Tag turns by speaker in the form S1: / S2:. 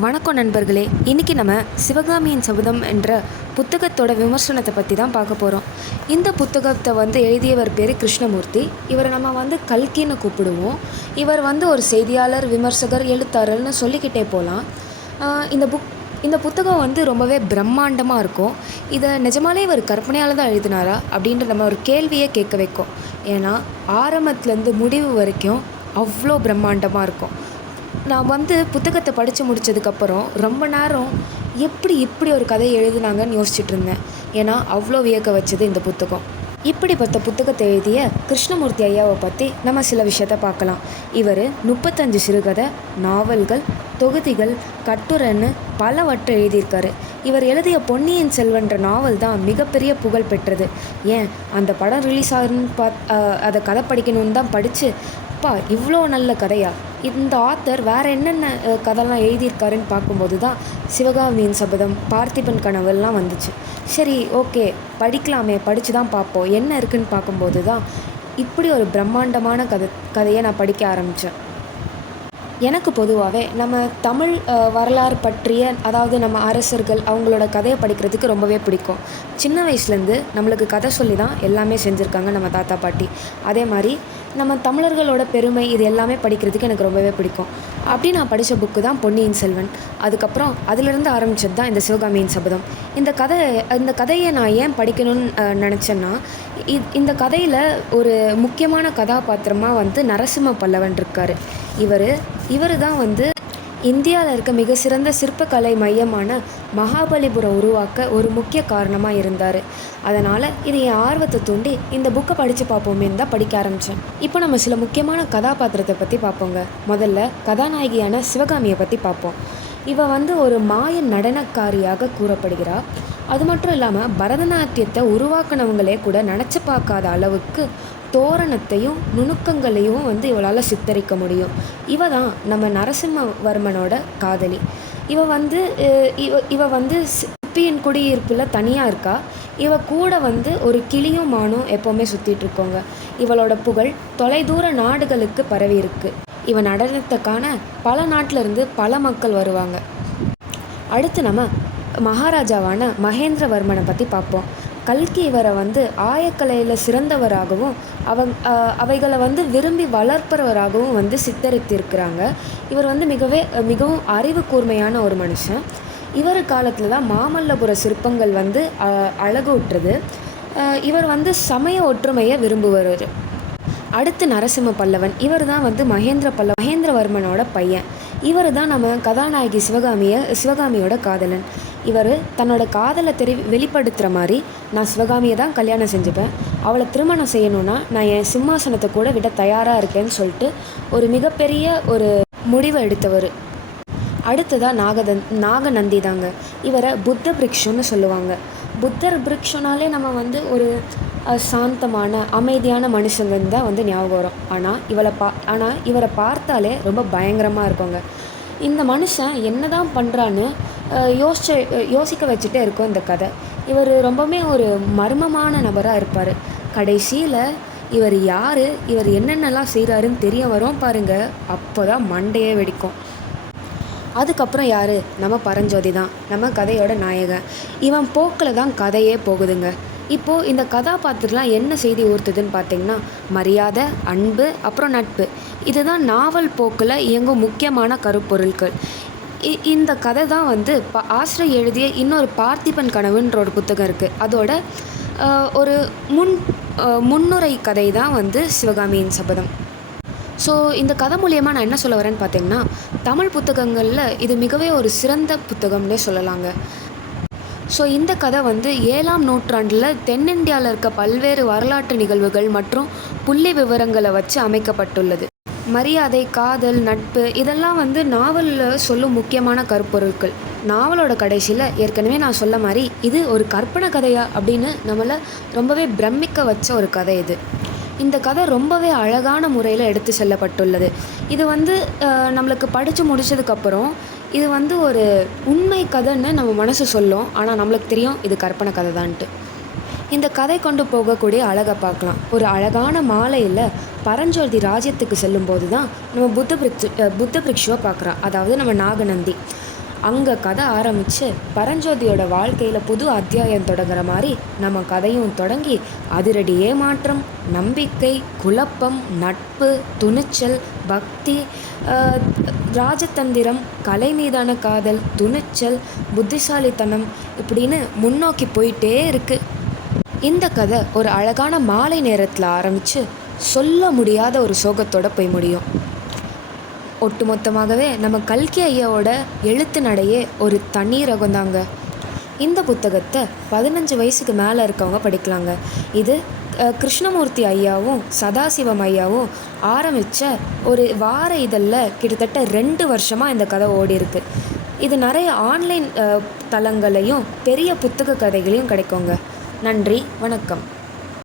S1: வணக்கம் நண்பர்களே. இன்றைக்கி நம்ம சிவகாமியின் சபதம் என்ற புத்தகத்தோட விமர்சனத்தை பற்றி தான் பார்க்க போகிறோம் இந்த புத்தகத்தை வந்து எழுதியவர் பேர் கிருஷ்ணமூர்த்தி. இவரை நம்ம வந்து கல்கின்னு கூப்பிடுவோம். இவர் வந்து ஒரு செய்தியாளர் விமர்சகர் எழுத்தாளர்னு சொல்லிக்கிட்டே போகலாம் இந்த புக் இந்த புத்தகம் வந்து ரொம்பவே பிரம்மாண்டமாக இருக்கும். இதை நிஜமாலே இவர் கற்பனையால் தான் எழுதினாரா அப்படின்ற நம்ம ஒரு கேள்வியை கேட்க வைக்கும். ஏன்னா ஆரம்பத்துலேருந்து முடிவு வரைக்கும் அவ்வளோ பிரம்மாண்டமாக இருக்கும். நான் வந்து புத்தகத்தை படித்து முடித்ததுக்கப்புறம் ரொம்ப நேரம் எப்படி இப்படி ஒரு கதையை எழுதுனாங்கன்னு யோசிச்சுட்டு இருந்தேன் ஏன்னா அவ்வளோ வியக்க வச்சது இந்த புத்தகம். இப்படிப்பட்ட புத்தகத்தை எழுதிய கிருஷ்ணமூர்த்தி ஐயாவை பற்றி நம்ம சில விஷயத்த பார்க்கலாம். இவர் முப்பத்தஞ்சு சிறுகதை நாவல்கள் தொகுதிகள் கட்டுரைன்னு பலவற்றை எழுதியிருக்காரு. இவர் எழுதிய பொன்னியின் செல்வன்ற நாவல் தான் மிகப்பெரிய புகழ் பெற்றது. ஏன்? அந்த படம் ரிலீஸ் ஆகுன்னு பாத் அதை கதை படிக்கணும்னு தான் படித்து அப்பா இவ்வளோ நல்ல கதையா? இந்த ஆத்தர் வேறு என்னென்ன கதைலாம் எழுதியிருக்காருன்னு பார்க்கும்போது தான் சிவகாமியின் சபதம் பார்த்திபன் கனவுலாம் வந்துச்சு. சரி ஓகே படிக்கலாமே படித்து தான் பார்ப்போம். என்ன இருக்குன்னு பார்க்கும்போது தான் இப்படி ஒரு பிரம்மாண்டமான கதை கதையை நான் படிக்க ஆரம்பித்தேன் எனக்கு பொதுவாகவே நம்ம தமிழ் வரலாறு பற்றிய அதாவது நம்ம அரசர்கள் அவங்களோட கதையை படிக்கிறதுக்கு ரொம்பவே பிடிக்கும். சின்ன வயசுலேருந்து நம்மளுக்கு கதை சொல்லி தான் எல்லாமே செஞ்சுருக்காங்க நம்ம தாத்தா பாட்டி. அதே மாதிரி நம்ம தமிழர்களோட பெருமை இது எல்லாமே படிக்கிறதுக்கு எனக்கு ரொம்பவே பிடிக்கும். அப்படி நான் படித்த புக்கு தான் பொன்னியின் செல்வன். அதுக்கப்புறம் அதிலிருந்து ஆரம்பிச்சது தான் இந்த சிவகாமியின் சபதம். இந்த கதை இந்த கதையை நான் ஏன் படிக்கணும்னு நினச்சேன்னா இ- இந்த கதையில் ஒரு முக்கியமான கதாபாத்திரமாக வந்து நரசிம்ம பல்லவன் இருக்கார். இவர் இவர் தான் வந்து இந்தியாவில் இருக்க மிக சிறந்த சிற்பக்கலை மையமான மகாபலிபுரம் உருவாக்க ஒரு முக்கிய காரணமாக இருந்தார். அதனால் இது என் ஆர்வத்தை தூண்டி இந்த புக்கை படித்து பார்ப்போமேன்னு தான் படிக்க ஆரம்பித்தேன் இப்போ நம்ம சில முக்கியமான கதாபாத்திரத்தை பற்றி பார்ப்போங்க. முதல்ல கதாநாயகியான சிவகாமியை பற்றி பார்ப்போம். இவ வந்து ஒரு மாய நடனக்காரியாக கூறப்படுகிறாள் அது மட்டும் இல்லாமல் பரதநாட்டியத்தை உருவாக்குனவங்களே கூட நினச்சி பார்க்காத அளவுக்கு தோரணத்தையும் நுணுக்கங்களையும் வந்து இவளால் சித்தரிக்க முடியும். இவ தான் நம்ம நரசிம்மவர்மனோட காதலி. இவ வந்து இவ இவ வந்து சிப்பியின் குடியிருப்பில் தனியாக இருக்கா? இவ கூட வந்து ஒரு கிளியும் மானும் எப்போவுமே சுற்றிட்டு இருக்கோங்க. இவளோட புகழ் தொலைதூர நாடுகளுக்கு பரவி இருக்கு. இவ நடனத்தை காண பல நாட்டிலிருந்து பல மக்கள் வருவாங்க. அடுத்து நம்ம மகாராஜாவான மகேந்திரவர்மனை பற்றி பார்ப்போம். கல்கி இவரை வந்து ஆயக்கலையில் சிறந்தவராகவும் அவங் அவைகளை வந்து விரும்பி வளர்ப்பவராகவும் வந்து சித்தரித்திருக்கிறாங்க. இவர் வந்து மிகவே மிகவும் அறிவு கூர்மையான ஒரு மனுஷன். இவர் காலத்தில் தான் மாமல்லபுர சிற்பங்கள் வந்து அஹ், அழகூட்டுறது. இவர் வந்து சமய ஒற்றுமையை விரும்புவர் அடுத்து நரசிம்ம பல்லவன் இவர் தான் வந்து மகேந்திர பல்ல மகேந்திரவர்மனோட பையன். இவர் தான் நம்ம கதாநாயகி சிவகாமியை சிவகாமியோட காதலன். இவர் தன்னோட காதலை தெரி வெளிப்படுத்துகிற மாதிரி நான் சிவகாமியை தான் கல்யாணம் செஞ்சுப்பேன். அவளை திருமணம் செய்யணும்னா நான் என் சிம்மாசனத்தை கூட விட தயாராக இருக்கேன்னு சொல்லிட்டு ஒரு மிகப்பெரிய ஒரு முடிவை எடுத்தவர். அடுத்ததாக நாகதன் நாகநந்தி தாங்க. இவரை புத்த பிரிக்ஷுன்னு சொல்லுவாங்க. புத்தர் பிரிக்ஷுனாலே நம்ம வந்து ஒரு சாந்தமான அமைதியான மனுஷங்கன்னு தான் வந்து ஞாபகம் வரும். ஆனால் இவளை பா ஆனால் இவரை பார்த்தாலே ரொம்ப பயங்கரமாக இருக்கோங்க. இந்த மனுஷன் என்ன தான் பண்ணுறான்னு யோசிச்சு யோசிக்க வச்சுட்டே இருக்கும் இந்த கதை. இவர் ரொம்பவுமே ஒரு மர்மமான நபராக இருப்பார். கடைசியில் இவர் யார் இவர் என்னென்னலாம் செய்கிறாருன்னு தெரிய வரும் பாருங்க. அப்போ தான் மண்டையே வெடிக்கும். அதுக்கப்புறம் யார்? நம்ம பரஞ்சோதி தான். நம்ம கதையோட நாயகன். இவன் போக்கில் தான் கதையே போகுதுங்க. இப்போது இந்த கதாபாத்திரலாம் என்ன செய்தி ஊர்த்துதுன்னு பார்த்தீங்கன்னா மரியாதை அன்பு அப்புறம் நட்பு. இதுதான் நாவல் போக்கில் இயங்கும் முக்கியமான கருப்பொருட்கள் இந்த கதை தான் வந்து ப ஆசிரியர் எழுதிய இன்னொரு பார்த்திபன் கனவுன்ற ஒரு புத்தகம் இருக்குது அதோட ஒரு முன் முன்னுரை கதை தான் வந்து சிவகாமியின் சபதம். ஸோ இந்த கதை மூலியமாக நான் என்ன சொல்ல வரேன்னு பார்த்தீங்கன்னா தமிழ் புத்தகங்களில் இது மிகவே ஒரு சிறந்த புத்தகம்னே சொல்லலாங்க. ஸோ இந்த கதை வந்து ஏழாம் நூற்றாண்டில் தென்னிந்தியாவில் இருக்க பல்வேறு வரலாற்று நிகழ்வுகள் மற்றும் புள்ளி விவரங்களை வச்சு அமைக்கப்பட்டுள்ளது. மரியாதை காதல் நட்பு இதெல்லாம் வந்து நாவலில் சொல்லும் முக்கியமான கருப்பொருட்கள் நாவலோட கடைசியில் ஏற்கனவே நான் சொல்ல மாதிரி இது ஒரு கற்பனை கதையா அப்படின்னு நம்மளை ரொம்பவே பிரமிக்க வச்ச ஒரு கதை இது. இந்த கதை ரொம்பவே அழகான முறையில் எடுத்து செல்லப்பட்டுள்ளது. இது வந்து நம்மளுக்கு படித்து முடிச்சதுக்கப்புறம் இது வந்து ஒரு உண்மை கதைன்னு நம்ம மனசு சொல்லும். ஆனால் நம்மளுக்கு தெரியும் இது கற்பனை கதை தான்ட்டு இந்த கதை கொண்டு போகக்கூடிய அழகை பார்க்கலாம். ஒரு அழகான மாலையில் பரஞ்சோதி ராஜ்யத்துக்கு செல்லும்போது தான் நம்ம புத்த பிரிக்ஷு புத்த பிரிக்ஷுவை பார்க்குறோம். அதாவது நம்ம நாகநந்தி. அங்கே கதை ஆரம்பித்து பரஞ்சோதியோட வாழ்க்கையில் புது அத்தியாயம் தொடங்குற மாதிரி நம்ம கதையும் தொடங்கி அதிரடி ஏமாற்றம் நம்பிக்கை குழப்பம் நட்பு துணிச்சல் பக்தி ராஜதந்திரம் கலை மீதான காதல் துணிச்சல் புத்திசாலித்தனம் இப்படின்னு முன்னோக்கி போயிட்டே இருக்குது இந்த கதை ஒரு அழகான மாலை நேரத்தில் ஆரம்பித்து சொல்ல முடியாத ஒரு சோகத்தோடு போய் முடியும். ஒட்டுமொத்தமாகவே நம்ம கல்கி ஐயாவோட எழுத்து நடையே ஒரு தனி ரகம்தாங்க இந்த புத்தகத்தை பதினஞ்சு வயசுக்கு மேலே இருக்கவங்க படிக்கலாங்க. இது கிருஷ்ணமூர்த்தி ஐயாவும் சதாசிவம் ஐயாவும் ஆரம்பித்த ஒரு வார இதழில் கிட்டத்தட்ட ரெண்டு வருஷமாக இந்த கதை ஓடி இருக்கு. இது நிறைய ஆன்லைன் தளங்களையும் பெரிய புத்தக கதைகளையும் கிடைக்குங்க. நன்றி வணக்கம்.